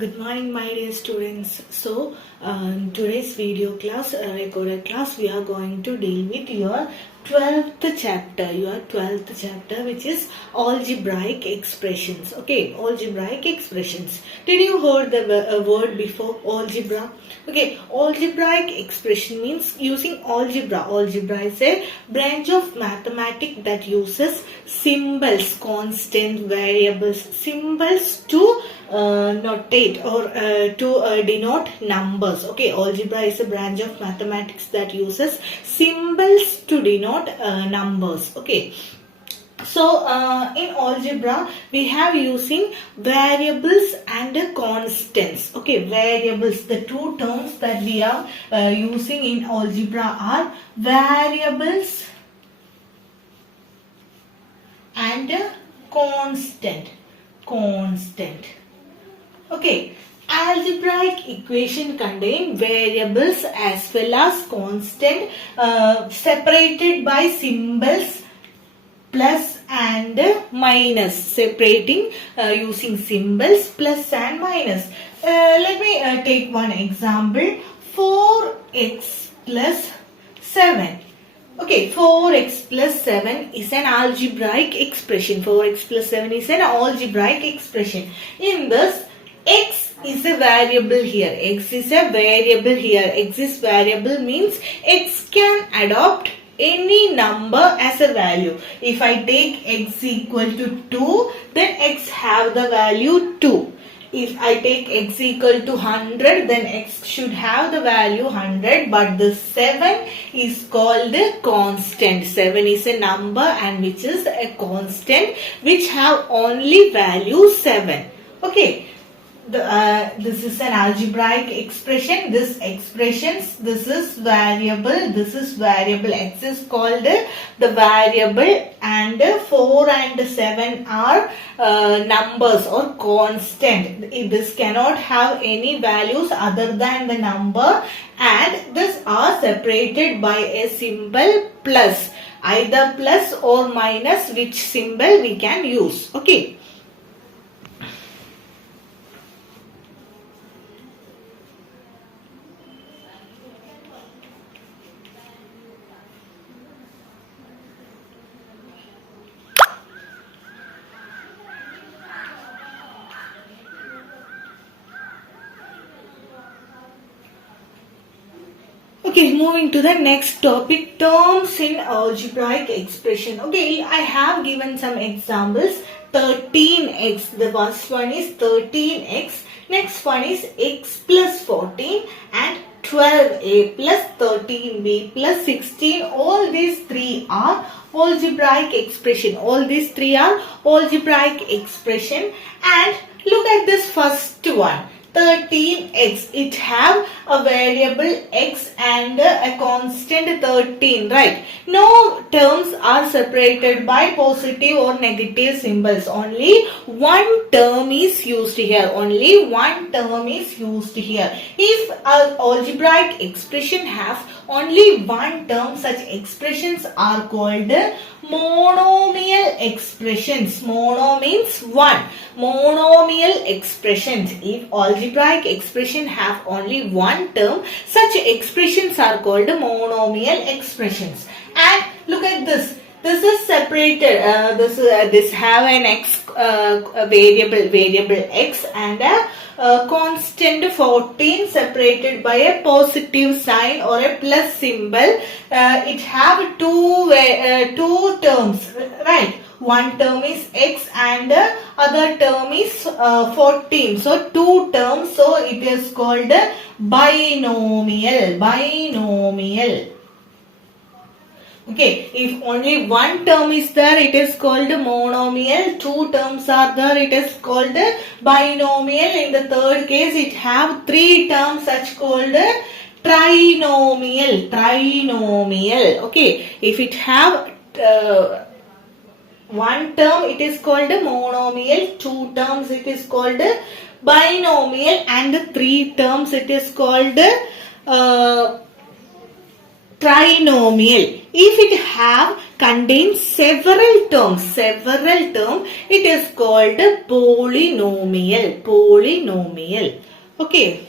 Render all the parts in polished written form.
Good morning, my dear students. So, today's video class, recorded class, we are going to deal with your 12th chapter, which is algebraic expressions. Okay, algebraic expressions. Did you heard the word before, algebra? Okay, algebraic expression means using algebra. Algebra is a branch of mathematics that uses symbols, constant variables, symbols to notate or to denote numbers. Okay, algebra is a branch of mathematics that uses symbols to denote numbers. Okay. So, in algebra, we have using variables and constants. Okay, variables, the two terms that we are using in algebra are variables and constant. Okay, algebraic equation contain variables as well as constant separated by symbols plus and minus, separating using symbols plus and minus. Let me take one example. 4x plus 7. Okay, 4x plus 7 is an algebraic expression. 4x plus 7 is an algebraic expression. In this, x is a variable here. X is a variable here. X is variable means x can adopt any number as a value. If I take x equal to 2, then x have the value 2. If I take x equal to 100, then x should have the value 100. But the 7 is called a constant. 7 is a number and which is a constant which have only value 7. Okay. This is an algebraic expression. This is variable. This is variable. X is called the variable and 4 and 7 are numbers or constant. This cannot have any values other than the number, and this are separated by a symbol plus. Either plus or minus, which symbol we can use. Okay. Okay, moving to the next topic, terms in algebraic expression. Okay, I have given some examples. 13x, the first one is 13x. Next one is x plus 14 and 12a plus 13b plus 16. All these three are algebraic expression. All these three are algebraic expression. And look at this first one. 13x, it have a variable x and a constant 13, right? No terms are separated by positive or negative symbols. Only one term is used here. Only one term is used here. If an algebraic expression has only one term, such expressions are called monomial expressions. Mono means one. Monomial expressions. If algebraic expression have only one term, such expressions are called monomial expressions. And look at this. This is separated. This have an x variable x and a constant 14 separated by a positive sign or a plus symbol. It have two terms, right? One term is x and other term is 14. So two terms. So it is called binomial. Binomial. Okay, if only one term is there, it is called monomial. Two terms are there, it is called binomial. In the third case, it have three terms, such called trinomial. Trinomial. Okay, if it have one term, it is called monomial. Two terms, it is called binomial, and three terms, it is called trinomial. If it have contains several terms, it is called polynomial. Okay.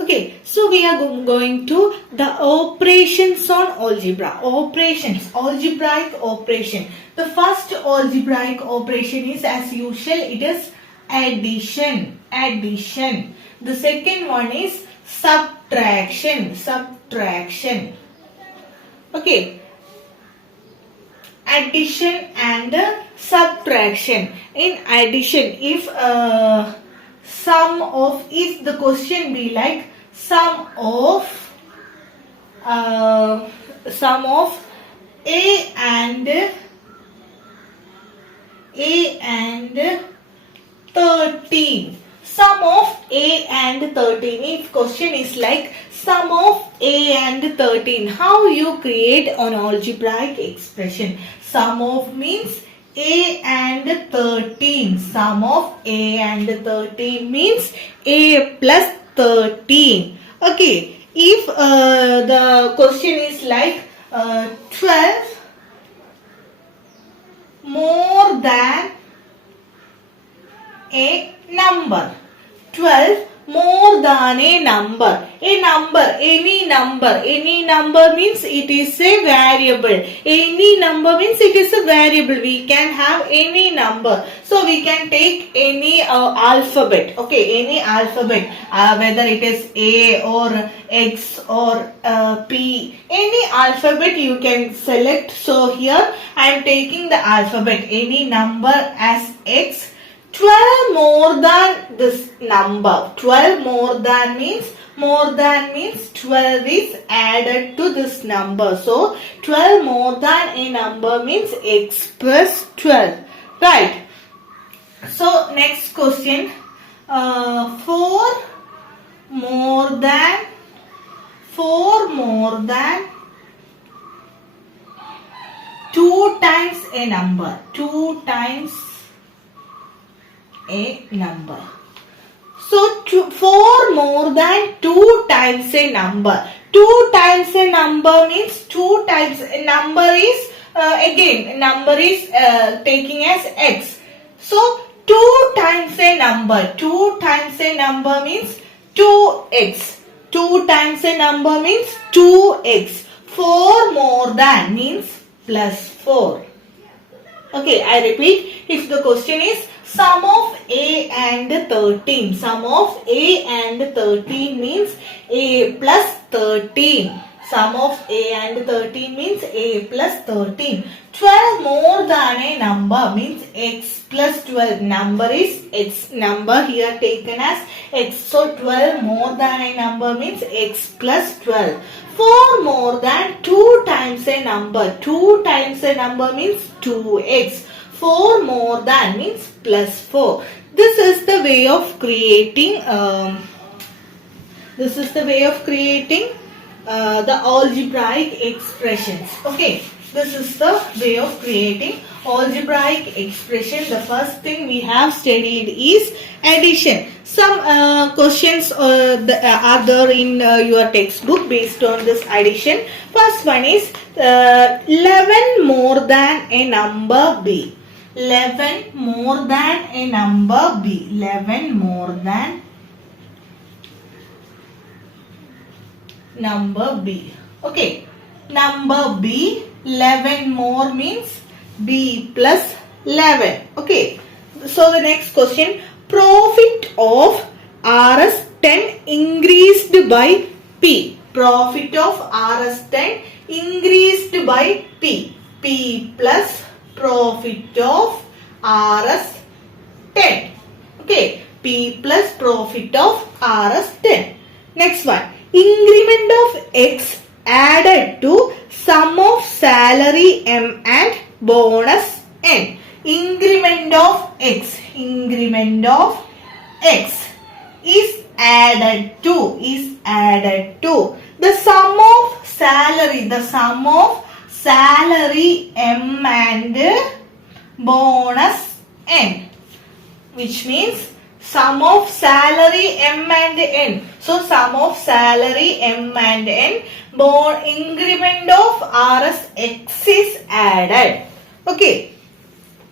Okay, so we are going to the operations on algebra. Algebraic operation. The first algebraic operation is, as usual, it is addition. The second one is subtraction. Okay, addition and subtraction. In addition, if the question be like sum of a and 13. Sum of a and 13. If question is like sum of a and 13, how you create an algebraic expression? Sum of means a and 13. Sum of a and 13 means a plus 13. Okay. If the question is like 12 more than a number. 12 more than a number. Any number means it is a variable. Any number means it is a variable. We can have any number. So we can take any alphabet. Okay, any alphabet. Whether it is A or X or P. Any alphabet you can select. So here I am taking the alphabet. Any number as X. 12 more than this number. 12 more than means 12 is added to this number. So 12 more than a number means X plus 12. Right. So next question. 4 more than 2 times a number. 2 times a number. So 4 more than 2 times a number. 2 times a number means 2 times a number is number is taking as X. So 2 times a number. 2 times a number means 2x. 2 times a number means 2x. 4 more than means plus 4. Okay, I repeat. If the question is sum of a and 13. Sum of a and 13 means a plus 13. Sum of a and 13 means a plus 13. 12 more than a number means x plus 12. Number is x. Number here taken as x. So 12 more than a number means x plus 12. 4 more than 2 times a number. 2 times a number means 2x. 4 more than means plus 4. This is the way of creating the algebraic expressions. Okay, this is the way of creating algebraic expression. The first thing we have studied is addition. Some questions are there in your textbook based on this addition. First one is 11 more than a number B. 11 more than a number B. 11 more than number B. Okay. Number B, 11 more means B plus 11. Okay. So the next question. Profit of RS10 increased by P. Profit of RS10 increased by P. P plus profit of RS10. Okay. P plus profit of RS10. Next one. Increment of X added to sum of salary M and bonus N. Increment of X. Increment of X is added to, the sum of salary M and bonus N, which means sum of salary M and N. So sum of salary M and N, increment of RS X is added. Okay.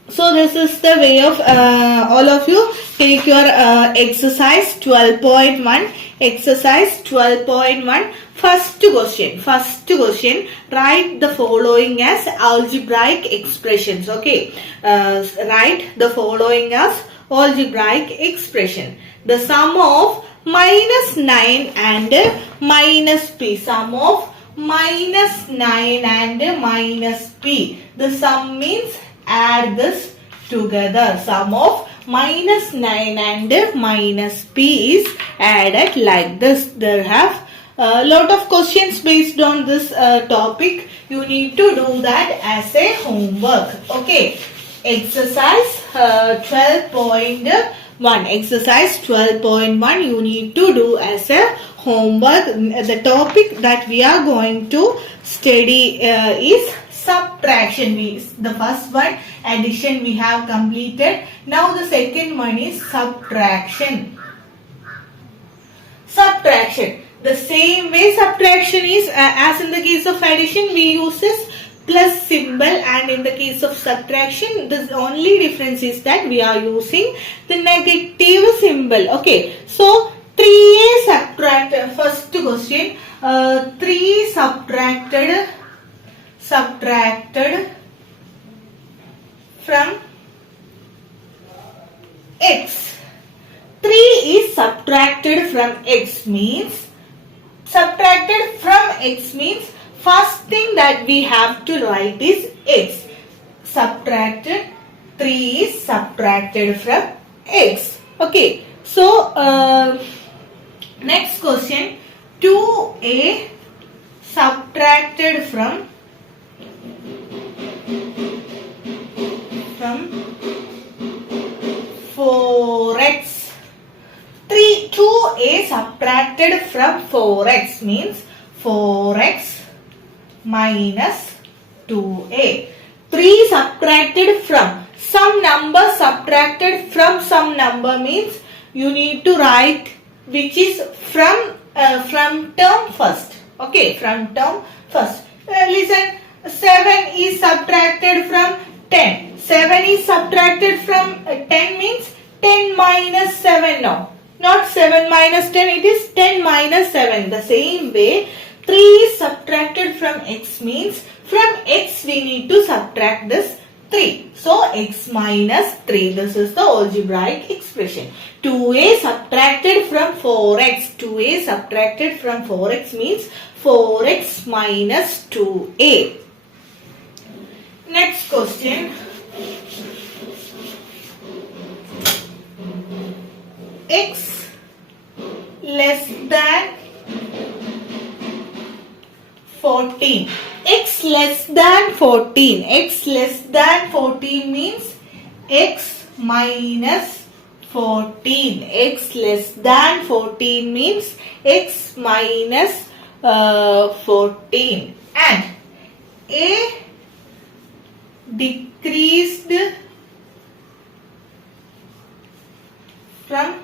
So this is the way of all of you take your exercise 12.1. Exercise 12.1. First question. Write the following as algebraic expressions. Okay. Write the following as algebraic expression. The sum of minus 9 and minus p. Sum of minus 9 and minus p. The sum means add this together. Sum of minus 9 and minus p is added like this. There have a lot of questions based on this topic. You need to do that as a homework. Okay. Exercise 12.1. Exercise 12.1 you need to do as a homework. The topic that we are going to study is subtraction. The first one, addition, we have completed. Now the second one is subtraction. The same way subtraction is as in the case of addition we use this plus symbol, and in the case of subtraction the only difference is that we are using the negative symbol. Okay, so 3a subtracted, first question, 3 subtracted from x. 3 is subtracted from x means first thing that we have to write is x. 3 is subtracted from x. Okay, so next question, 2a subtracted from 4x. 2a subtracted from 4x means 4x minus 2a. 3 subtracted from some number, subtracted from some number means you need to write which is from term first. Okay, from term first. Listen, 7 is subtracted from 10. 7 is subtracted from 10 means 10 minus 7 now. Not 7 minus 10, it is 10 minus 7. The same way, 3 is subtracted from x means from x we need to subtract this 3. So, x minus 3. This is the algebraic expression. 2a subtracted from 4x. 2a subtracted from 4x means 4x minus 2a. Next question. X less than 14. X less than 14. X less than 14 means x minus 14. X less than 14 means x minus 14. And a decreased from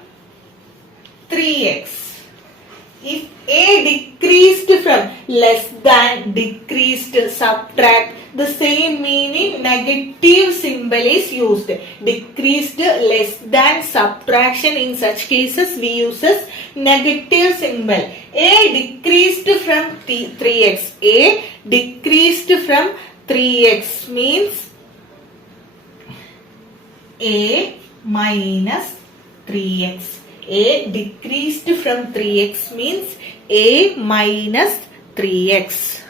3x. If a decreased from, less than, decreased, subtract, the same meaning, negative symbol is used. Decreased, less than, subtraction, in such cases we use negative symbol. A decreased from 3x. A decreased from 3x means a minus 3x. A decreased from 3x means a minus 3x.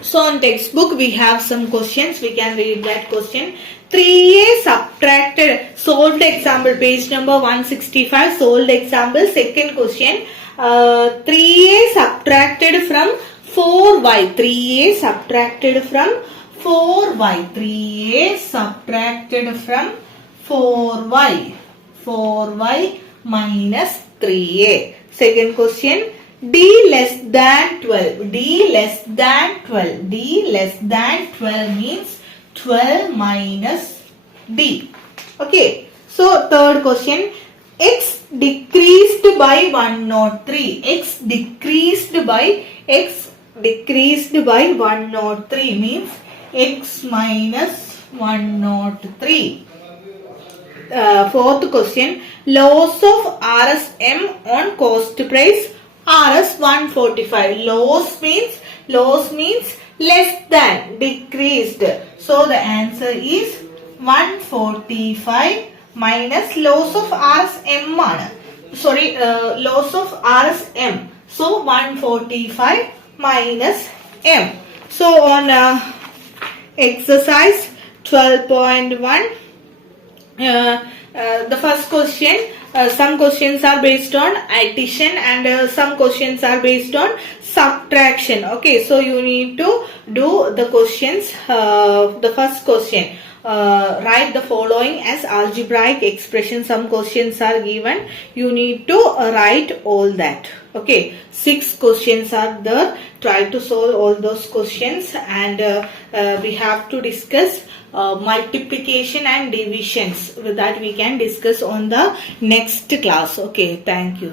So on textbook we have some questions. We can read that question. 3a subtracted. Solved example. Page number 165. Solved example. Second question. 3a subtracted from 4y. 3a subtracted from 4y. 3a subtracted from 4y. 4y minus 3a. Second question, d less than 12. D less than 12. D less than 12 means 12 minus d. Okay. So third question, x decreased by 103. X decreased by 103 means x minus 103. Fourth question, loss of RSM on cost price RS 145. Loss means less than, decreased. So the answer is 145 minus loss of RSM. Loss of RSM. So 145 minus M. So on exercise 12.1, the first question, some questions are based on addition and some questions are based on subtraction. Okay, so you need to do the questions. The first question, write the following as algebraic expression. Some questions are given, you need to write all that. Okay, 6 questions are there. Try to solve all those questions, and we have to discuss multiplication and divisions. With that we can discuss on the next class. Okay, thank you.